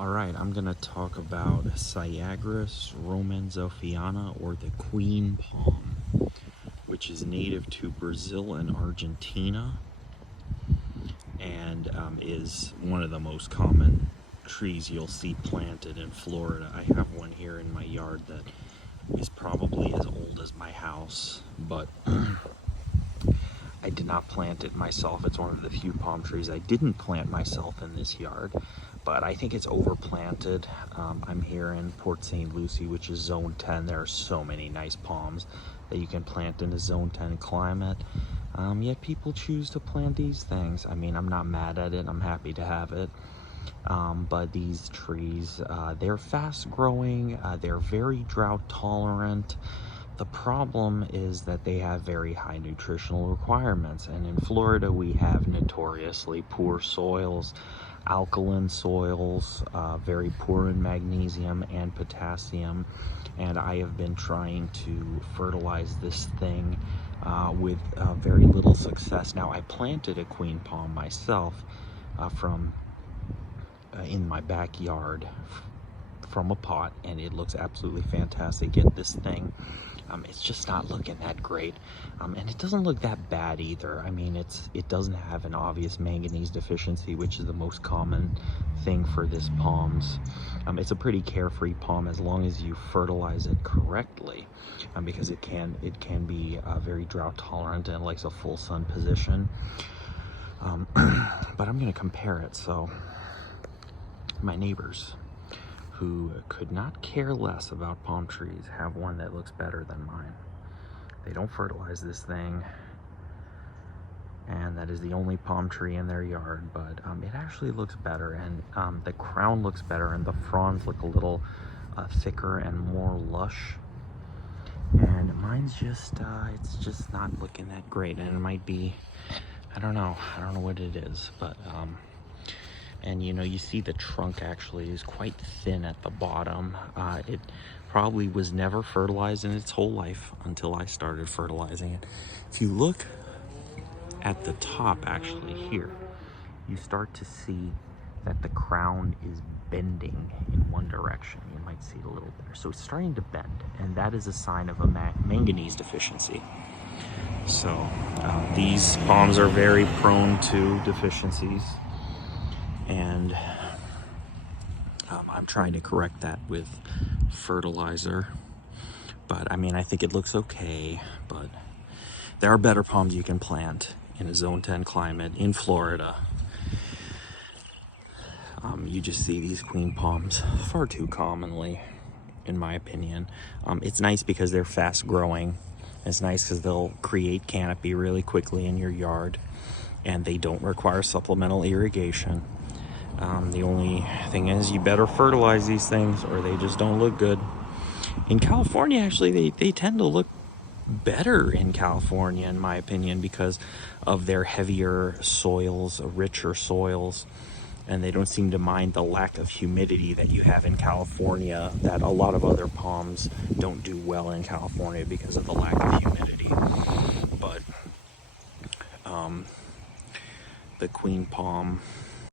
Alright, I'm going to talk about syagrus romanzoffiana, or the queen palm, which is native to Brazil and Argentina, and is one of the most common trees you'll see planted in Florida. I have one here in my yard that is probably as old as my house, but I did not plant it myself. It's one of the few palm trees I didn't plant myself in this yard, but I think it's overplanted. I'm here in Port St. Lucie, which is zone 10. There are so many nice palms that you can plant in a zone 10 climate. Yet people choose to plant these things. I mean, I'm not mad at it. I'm happy to have it. But these trees, they're fast growing. They're very drought tolerant. The problem is that they have very high nutritional requirements, and in Florida we have notoriously poor soils, alkaline soils, very poor in magnesium and potassium, and I have been trying to fertilize this thing with very little success. Now, I planted a queen palm myself in my backyard from a pot, and it looks absolutely fantastic. Yet this thing, it's just not looking that great, and it doesn't look that bad either. I mean, it doesn't have an obvious manganese deficiency, which is the most common thing for this palms. It's a pretty carefree palm as long as you fertilize it correctly, because it can be very drought tolerant and likes a full sun position. But I'm going to compare it. So my neighbors, who could not care less about palm trees, have one that looks better than mine. They don't fertilize this thing, and that is the only palm tree in their yard, but it actually looks better, and the crown looks better, and the fronds look a little thicker and more lush. And mine's just, it's just not looking that great, and it might be, I don't know what it is, but and you know, you see the trunk actually is quite thin at the bottom. It probably was never fertilized in its whole life until I started fertilizing it. If you look at the top, actually here, you start to see that the crown is bending in one direction. You might see it a little better. So it's starting to bend, and that is a sign of a manganese deficiency. So these palms are very prone to deficiencies, and I'm trying to correct that with fertilizer. But I mean, I think it looks okay, but there are better palms you can plant in a zone 10 climate in Florida. You just see these queen palms far too commonly, in my opinion. It's nice because they're fast growing. It's nice because they'll create canopy really quickly in your yard, and they don't require supplemental irrigation. The only thing is, you better fertilize these things or they just don't look good. In California, actually, they tend to look better in California, in my opinion, because of their heavier soils, richer soils, and they don't seem to mind the lack of humidity that you have in California, that a lot of other palms don't do well in California because of the lack of humidity. But the queen palm